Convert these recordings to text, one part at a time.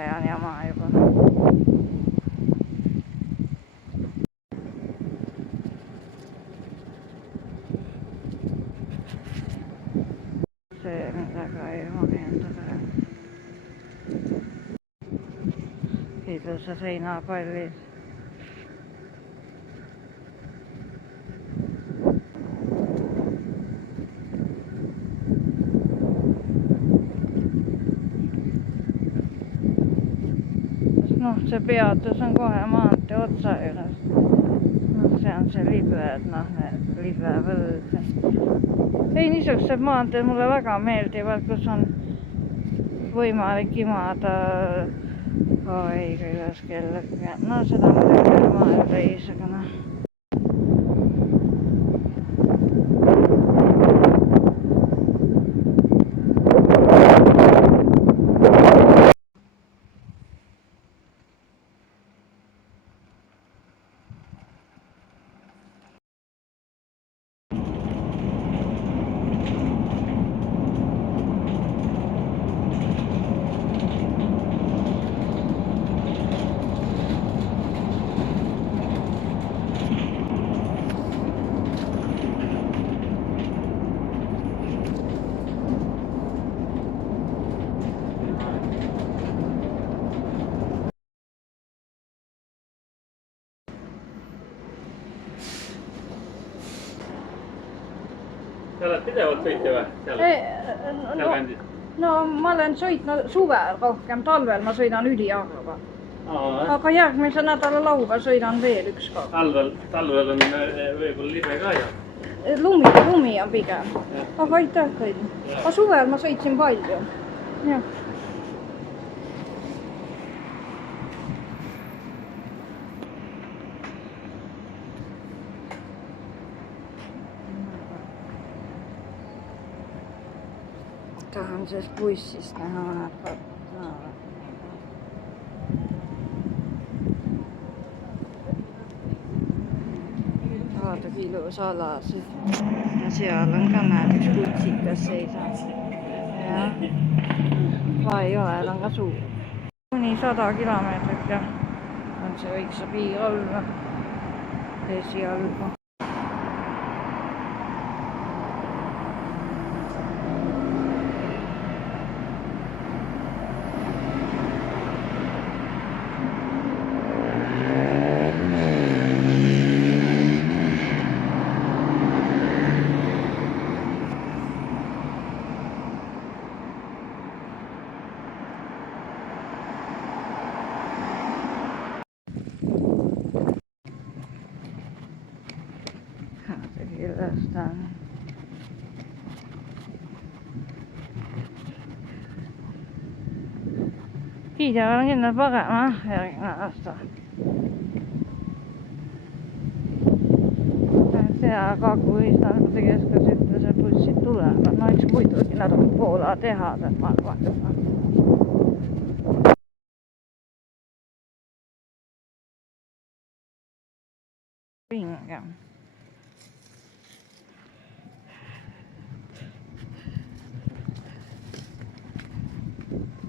see on jama juba. See midagi ei magenda. Ilusa seinapallid. Noh, see peatus on kohe maantee otsa juures. No, see on see libe, et noh, need libevõõd. Ei, niisugused maanteed mulle väga meeldivad, kus on võimalik imada. Oi, kuidas kell. No seda muidugi maailm täis, aga noh. Sa oled pidevalt sõitja või? Seal kandis? No ma olen sõitnud suvel rohkem, talvel ma sõidan üliharva. Aga järgmise nädala laupäeval sõidan veel üks kord. Talvel on võib-olla libe ka ja? Lumi on pigem. Aga aitäh kõigile. Aga suvel ma sõitsin palju. Ja. Tahan sellest bussist näha mõned vaadake ilus alasid. Ja seal on ka näed üks kutsikas seisab. Ja. Ei ole, ta on ka suur. Kuni 100 kilomeetrit ja on see võiks see piir olla esialgu. Ylöstään. Kiitän on kyllä paremmin järjellä aasta. Se alkaa kuistaa, kun se kesken sitten se bussit tulevat. No eikö muitakin näitä puolaa tehdä tämän vaikka? Pinkä.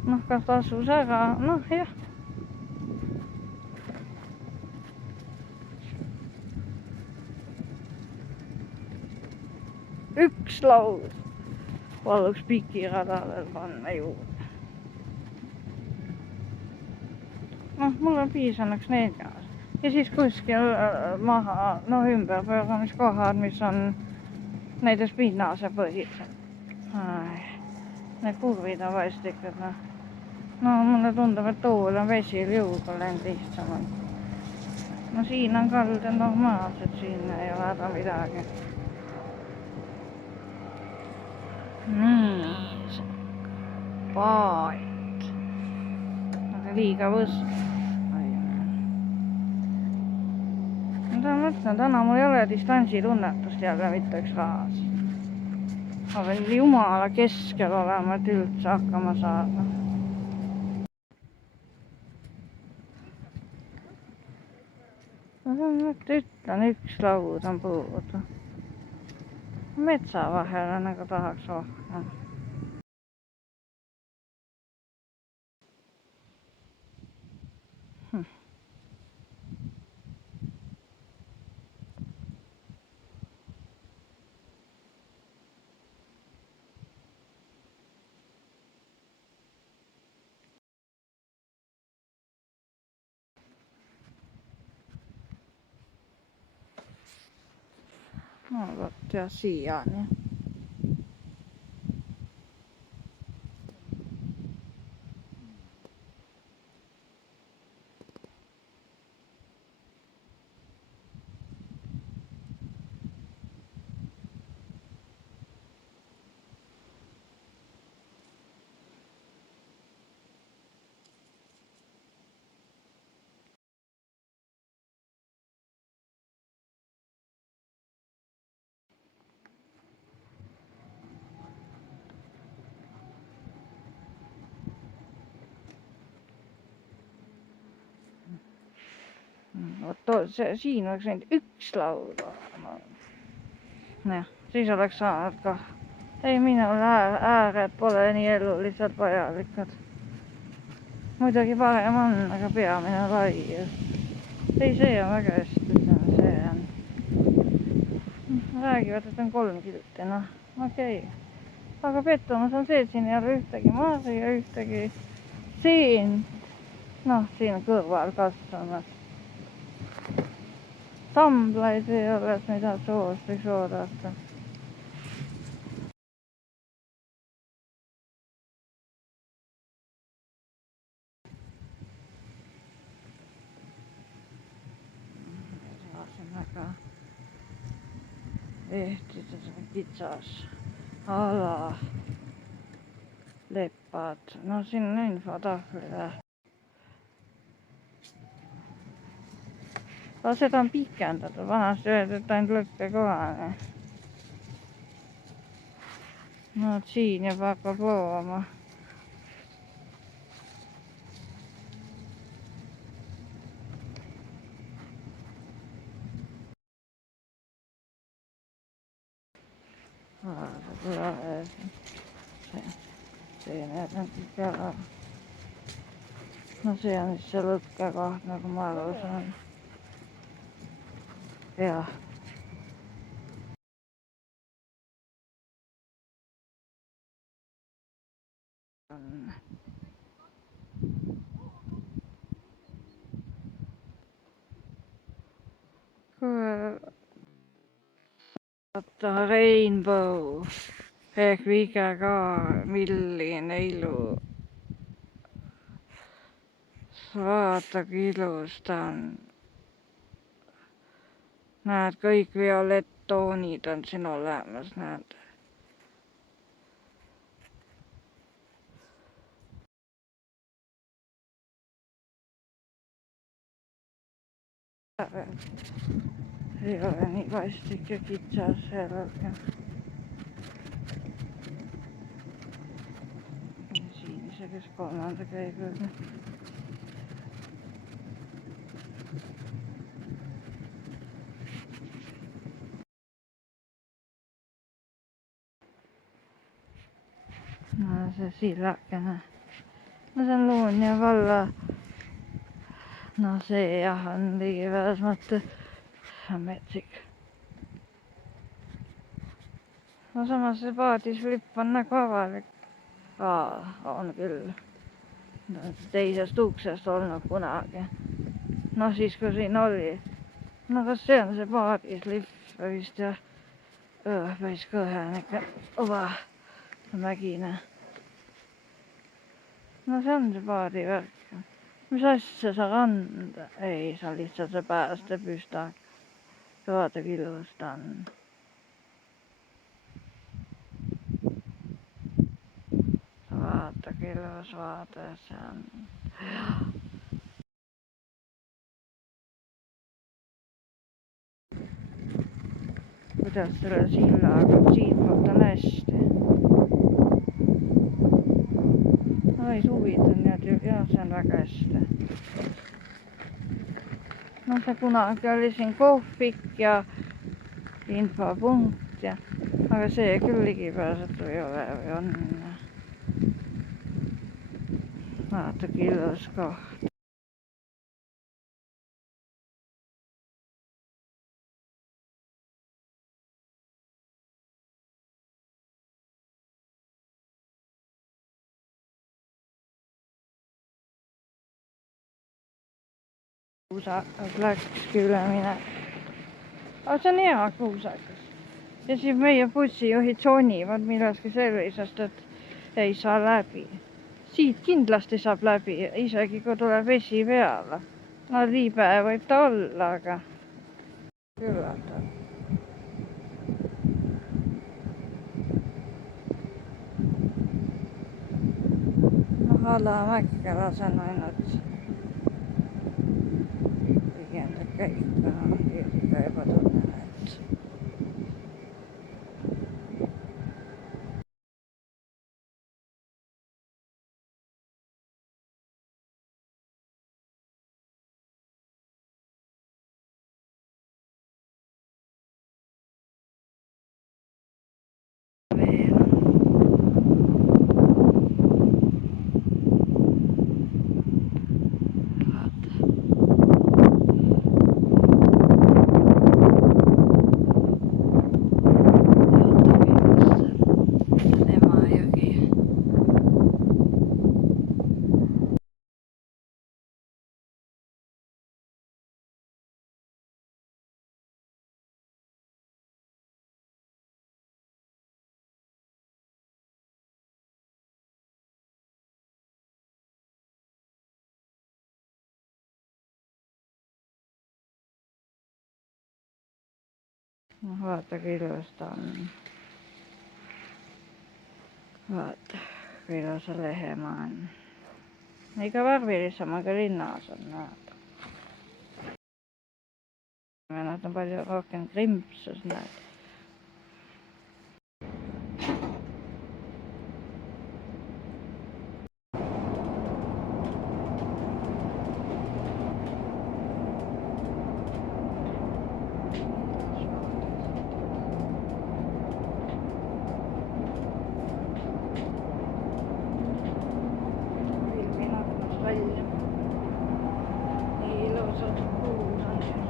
No, kas asus ära. No, jah. Üks laud. Paluks pikiradadel panna juurde. No, mul on piisannaks 4. Ja siis kuskil maha, no ümberpööramiskohad, mis on näiteks pinnase põhilised. Need kurvid on vastikad. No, mulle tundub, et tuul on vesil juurde läinud lihtsamalt. No siin on kalde normaalselt, siin ei ole häda midagi. Nii, paat. Aga liiga võst. Ma mõtlen, täna mul ei ole distantsitunnetust jälle mitte üks rahas. Ma pean jumala keskel olema, et üldse hakkama saada. Ma ütlen, üks laud on puudu. Metsa vahele nagu tahaks rohkem. No vot ja siiani. Vot siin oleks võinud üks laud olema. Noh, siis oleks saanud ka. Ei, minul ääred pole nii eluliselt vajalikud. Muidugi parem on, aga peamine laius. Ei, see on väga hästi, see on. Räägivad, et on 3 kilti, noh, okei. Aga pettumus on see, et siin ei ole ühtegi maasi ja ühtegi seent. Noh, siin kõrval kasvamas. Tamblaid ei ole, mida soost võiks oodata. Saasin väga ehtida kitsas ala. Lepad. No siin on infotahvlile. Aga seda on pikendatud, vanasti öeldi, et ainult lõkkekohani. No siin juba hakkab looma. See näeb kõik ära. No see on siis see lõkkekoht, nagu ma aru saan. Jah. Vaata Rainbow ehk Vige ka, milline ilu. Vaata kui ilus ta on. Näed, kõik violetttoonid on siin olemas, näed. Ei ole nii vastik ja kitsas seal. Siin isegi 3. käigul. No see sillakene. No see on Luunja valla. No see jah on ligipääsmatu. See on metsik. No samas see paadislipp on nagu avalik. On küll. Teisest uksest olnud kunagi. No siis kui siin oli. No kas see on see paadislipp vist jah. Päris kõhen ikka. Mägine. No see on see paadivärk. Mis asja sa randa? Ei, see on lihtsalt see päästepüstak. Vaata kui ilus ta on. Vaata kui ilus vaade see on. Kuidas selle sillaga siinpoolt on hästi. Ai suvid on ja see on väga hästi. No see kunagi oli siin kohvik ja infopunkt ja, aga see küll ligipääsetu ei ole või on. Vaata kui ilus koht. Kuusakas läkski üle minema. Aga see on hea kuusakas. Ja siis meie bussijuhid sonivad milleski sellisest, et ei saa läbi. Siit kindlasti saab läbi, isegi kui tuleb vesi peale. No liibe võib ta olla, aga küllalt on. No alamäkke lasen ainult pigem käika, ikka juba tunnen, et no vaata kui ilus ta on. Vaata kui ilusa lehemaa on. Iga värvilisem aga linnas on, näed. Nad on palju rohkem krimpsus, näed. Välja. Nii ilusad puud on siin.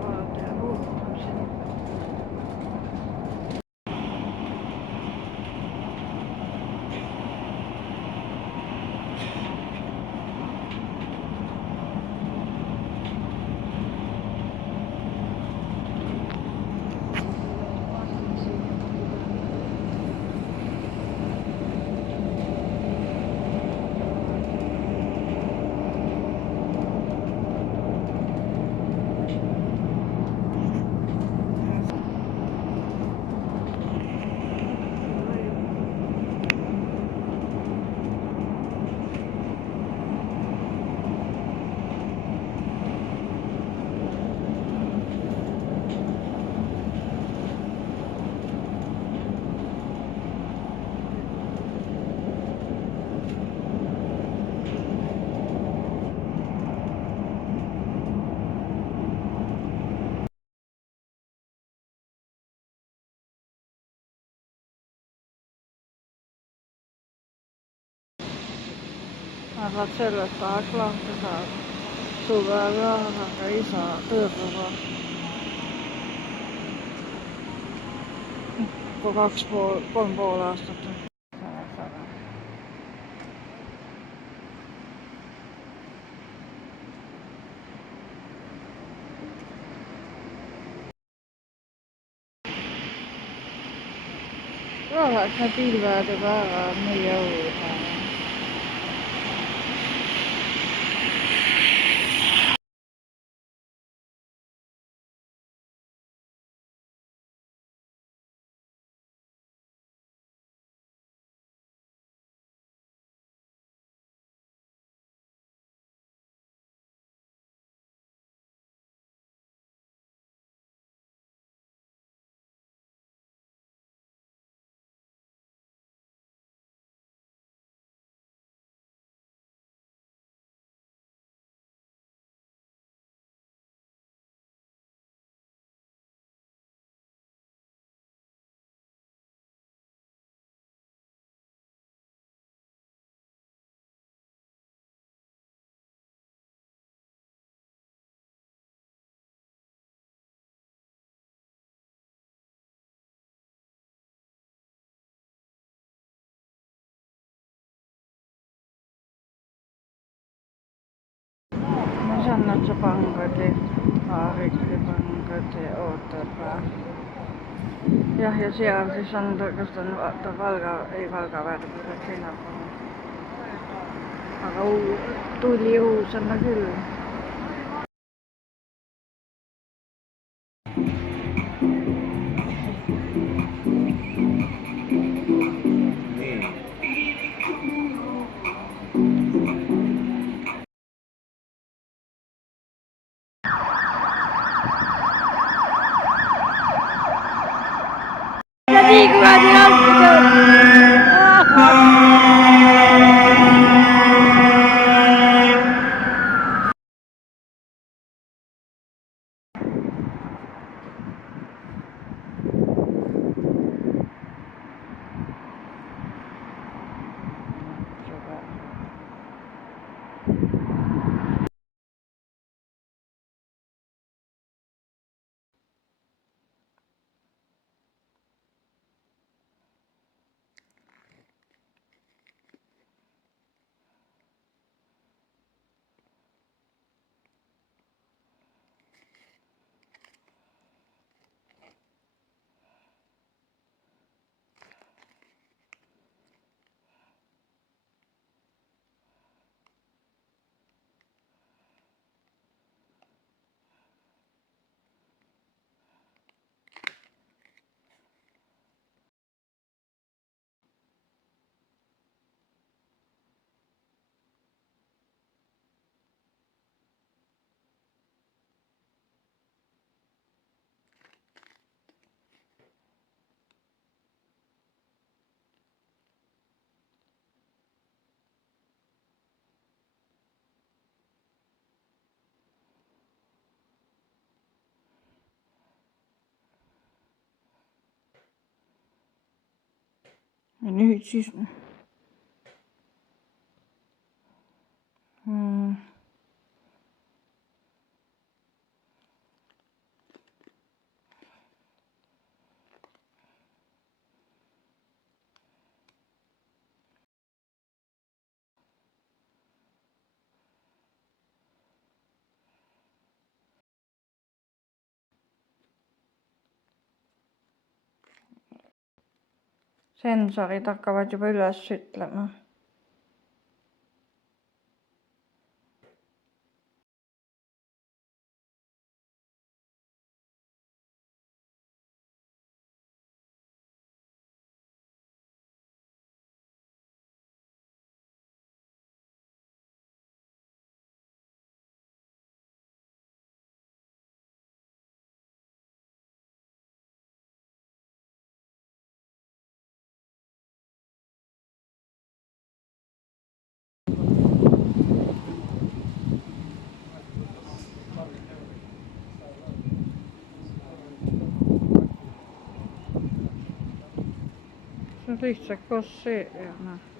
Vaata ja huutab siin. Aga sellest tahaks lahti saada. Suvel aga ei saa tõrva. Kui 2,5–3,5 aastat on. Läheks need pilved juba ära, nii õudne. No se on se pankoti, Aarikki pankki. teie ootajad. Jah, ja seal siis on, kas ta on vaata Valga värvi seina pool. Aga tuli uus on ta küll. Liikuvad ja nüüd siis sensorid hakkavad juba üles ütlema. See on lihtsalt koos see ja noh.